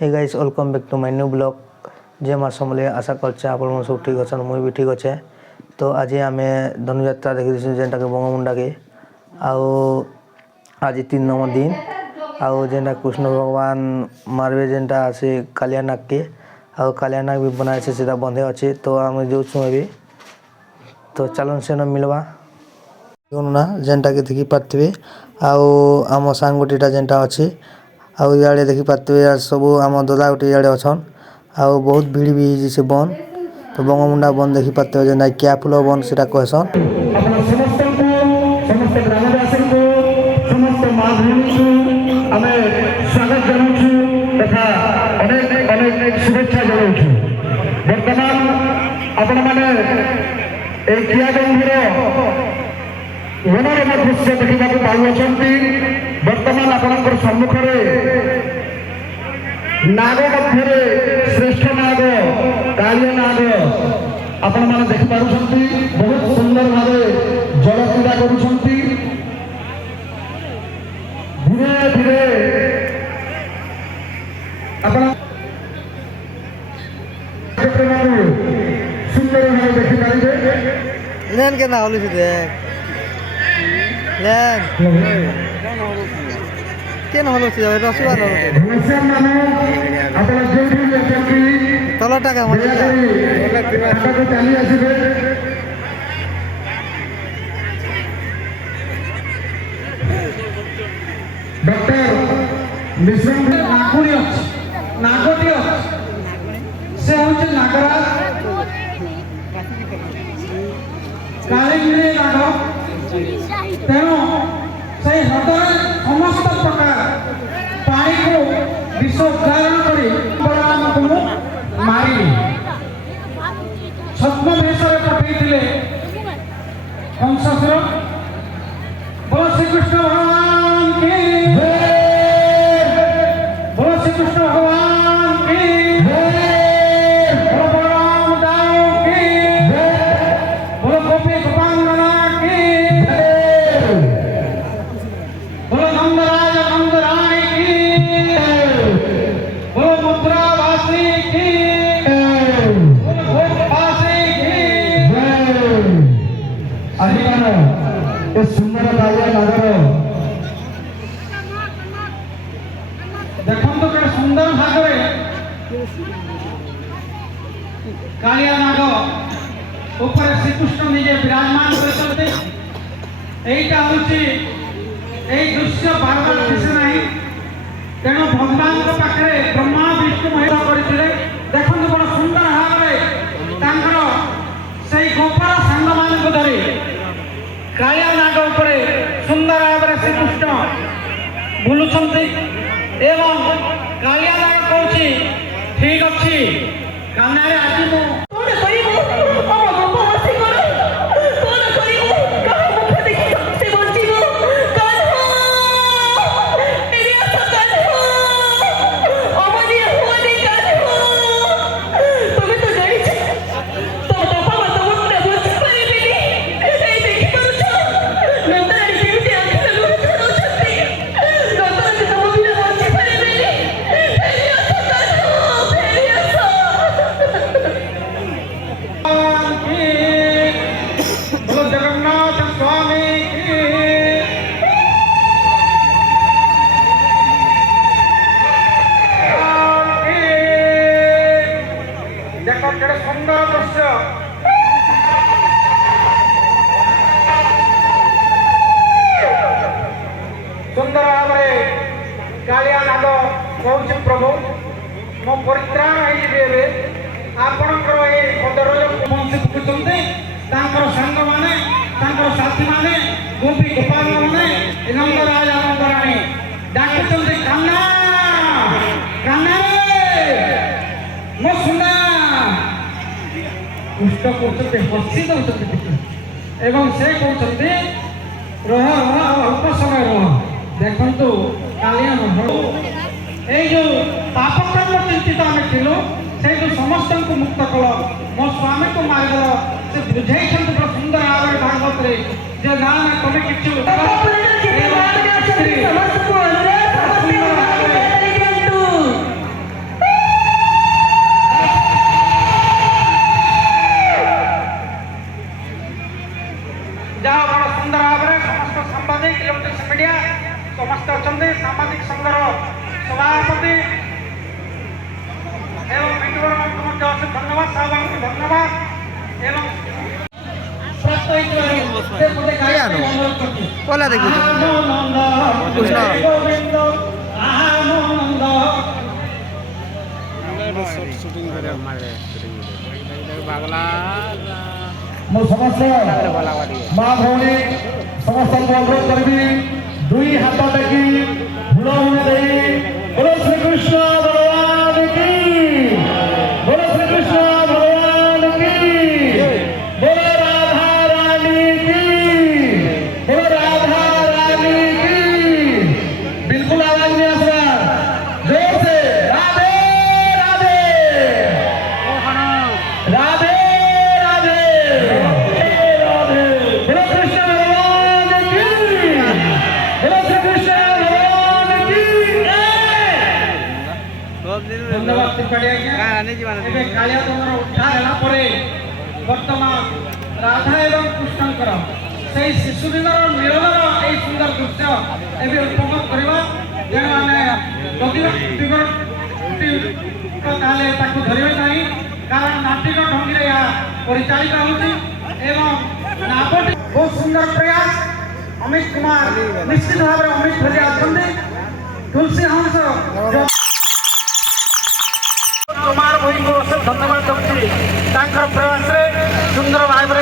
Hey guys welcome back to my new blog जे माँ समले आशा करछे आपण सब ठीक अच्छे मुई भी ठीक अच्छे। तो आज आम धनुयात्रा देखी जेनटा के बंगमुंडा के आज 3 नंबर दिन आउ जेनटा कृष्ण भगवान मारवे जेनटा से कालिया नाग के कालिया नाग भी बनाए से सीधा बंधे अच्छे। तो आम जो अभी तो चलन से न मिलवा ना जेनटा के देखी पार्थे आम सांग गोटेटा जेनटा अच्छे आड़े देखी पार्थे सब आम दादा गोटे इे अच्छन बहुत भीड़ भी से बन तो बंगमुंडा बन देखी पार्थे जेना क्या फुल बन से कहसन शुभेच्छा जनाऊँ बर्तमान आपण मैंने मनोरम दृश्य देखा पाउंट बर्तमान आपण सम्मुख नाग मध्य श्रेष्ठ नाग कालिया नाग आपण मैंने देखिपुं बहुत सुंदर भाव जल क्रीड़ा कर धीरे धीरे सुंदर भाव देखिपारे लेन के ना होली देख लेन के ना होलो से रसुआ न भूषण माने आपण जेठी अछंती तलटा का मन को चली आसीबे डॉक्टर मिश्रण नागुड़ी नागटी से हूँ नागराज कालीगिरी नाग तेणु से हृदय समस्त प्रकार पानी को विष उद्धारण कर मारि छद्म वेश पठे कंसुर बोलो श्रीकृष्ण भगवान की बोलो श्रीकृष्ण भगवान की बोलो बलराम दाऊ की बोलो गोपी गोपांगना की बोलो नंदराज नंदरानी की बोलो मुद्रावासी की बोलो गोपवासी की अधिकार ये सुंदर कालिया नागर देखो तो के सुंदर भाग कालिया नाग ऊपर श्रीकृष्ण निजे विराजमान करते एटा होची এই দৃশ্য বারবার দিশে নাই তেণু ভগবানଙ୍କ পাখରେ ব্রহ্মা বিষ্ণু মহেশ କରିଥିଲେ। ଦେଖନ୍ତୁ ବଡ଼ ସୁନ୍ଦର ଭାବରେ ତାଙ୍କର ସେଇ ଗୋପାଳ ସାଙ୍ଗମାନଙ୍କୁ ଧରି କାଳିଆ ନାଗ ଉପରେ ସୁନ୍ଦର ଭାବରେ ଶ୍ରୀକୃଷ୍ଣ ବୁଲୁଛନ୍ତି ଏବଂ କାଳିଆ ନାଗ କହୁଛି ଠିକ ଅଛି କାନାରେ ଆଜି ମୁଁ सुंदर भाव कालिया नाग कौच प्रभु मो परित्राण होइबे आपणकर ए पदर पंक्ति फुकुचंते तांकर संग माने तांकर साथी माने गोपी गोपाल माने नंदराज नंदरानी डाकुचंते कान्ना कान्ना मो सुना पुष्ट करते हसी दउचंते एवं से कहते रह अल्प समय रह देखु कालिया ये जो पापकर्म चिंतित आम थिलु से जो समस्त को मुक्त कल मो स्वामी को मारिदेल से बुझे सुंदर भाव भागवत जे ना तुम कि ସେ ପଦେ ଗାଇବାକୁ ଆନୁ? ଅନୁରୋଧ କରୁଛି। ପଲା ଦେଖୁଛୁ ଆନନ୍ଦ କୃଷ୍ଣ। ଗୋବିନ୍ଦ ଆନନ୍ଦ ମୁଁ ସମସ୍ତ ମା ଭଉଣୀ ସମସ୍ତଙ୍କୁ ଅନୁରୋଧ କରିବି ଦୁଇ ହାତ ଟେକି ଫୁଲ ଦେଇ ବୋଲ ଶ୍ରୀକୃଷ୍ଣ ଭଗବାନ କି ବୋଲ ଶ୍ରୀକୃଷ୍ଣ ଭଗବାନ କି ବୋଲ ରାଧା ରାନୀ की बोलो राधा रानी की बिल्कुल आवाज नहीं आ रहा जोर से राधे राधे राधे राधे राधे बोलो कृष्ण भगवान की बोलो श्री कृष्ण भगवान की धन्यवाद त्रिपाठी आज्ञा ଏବେ କାଳିଆ ତମର ଉଦ୍ଧାର ହେଲା ପରେ ବର୍ତ୍ତମାନ ରାଧା ଏବଂ କୃଷ୍ଣଙ୍କର ସେଇ ଶିଶୁ ଦିନର ମିଳନର এই ସୁନ୍ଦର ଦୃଶ୍ୟ ଏବେ ଉପଭୋଗ କରିବା ତେଣୁ ଆମେ ଯଦି ତାହେଲେ ତାକୁ ଧରିବେ ନାହିଁ କାରଣ ନାଟିକ ଢଙ୍ଗିରେ ଏହା ପରିଚାଳିତ ହେଉଛି ଏବଂ ନାଟଟି ବହୁତ ସୁନ୍ଦର ପ୍ରୟାସ ଅମିତ କୁମାର ନିଶ୍ଚିତ ଭାବରେ ଅମିତ ଭଳି ଅଛନ୍ତି ତୁଳସୀ ହଂସ कुमार भाई को अशेष धन्यवाद दूसरी प्रयास सुंदर भाव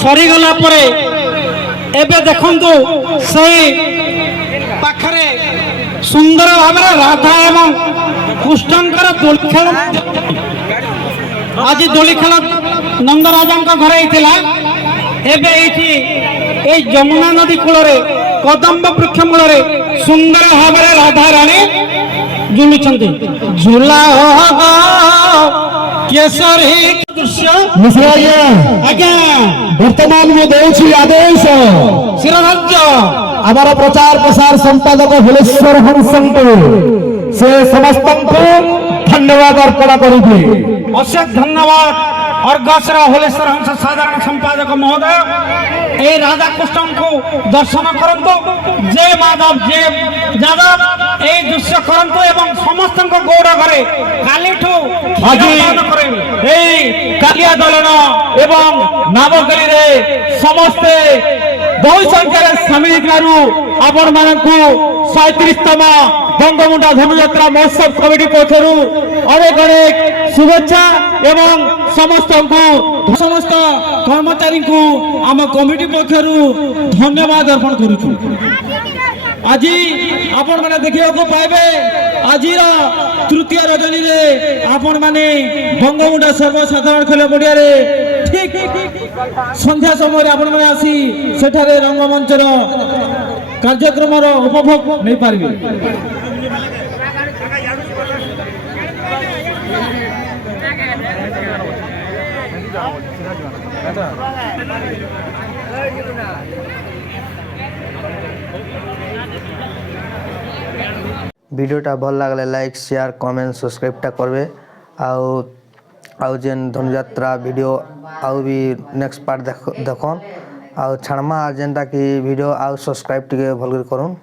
सरीगला एबे देखंतु सही पाखरे सुंदर भाव राधा एवं कृष्णकर दोली खेल आज दोली खेल नंदराजा घरे एबे ये जमुना नदी कूल कदम्ब वृक्ष मूल सुंदर भाव राधा रानी झुलुंट झूला केसरी दृश्य आज्ञा वर्तमान में देउछि आदेश शिरोधार्य आमार प्रचार प्रसार संपादक हुलेश्वर हंसंक से समस्त धन्यवाद अर्पण करुथि अशेष धन्यवाद अर्घसर हुलेश्वर हंस साधारण संपादक महोदय ए राधा कृष्ण को दर्शन करंतु जय माधव जय यादव ए दृश्य करंतु एवं समस्त गौड़ घरे कालीठू कालिया दलन एवं नामकली रे समस्ते बहु संख्यार सामिल आपण मानकु 37तम बंगमुंडा धनुयात्रा महोत्सव कमिटी पक्षर अनेक अनेक शुभेच्छा एवं समस्त कर्मचारी को आम कमिटी पक्षर धन्यवाद अर्पण करुचु आज आपण मैंने देखा पाइबे आज तृतीय रजनी रे आपण मैंने बंगमुंडा सर्वसाधारण खेल पड़िया ठीक संध्या समय आपण मैंने आसी सेठारे रंगमंचर कार्यक्रम उपभोग नहीं पारिबे वीडियोटा भल लगले लाइक शेयर कमेंट सब्सक्राइबटा करबे आउ जेन धनुयात्रा वीडियो आउ भी नेक्स्ट पार्ट देखन ଆଉ ଛାଡ଼ମା ଯେନ୍ଟା କି ଭିଡ଼ିଓ ଆଉ ସବସ୍କ୍ରାଇବ୍ ଟିକେ ଭଲ୍ କରି କରୁନ୍।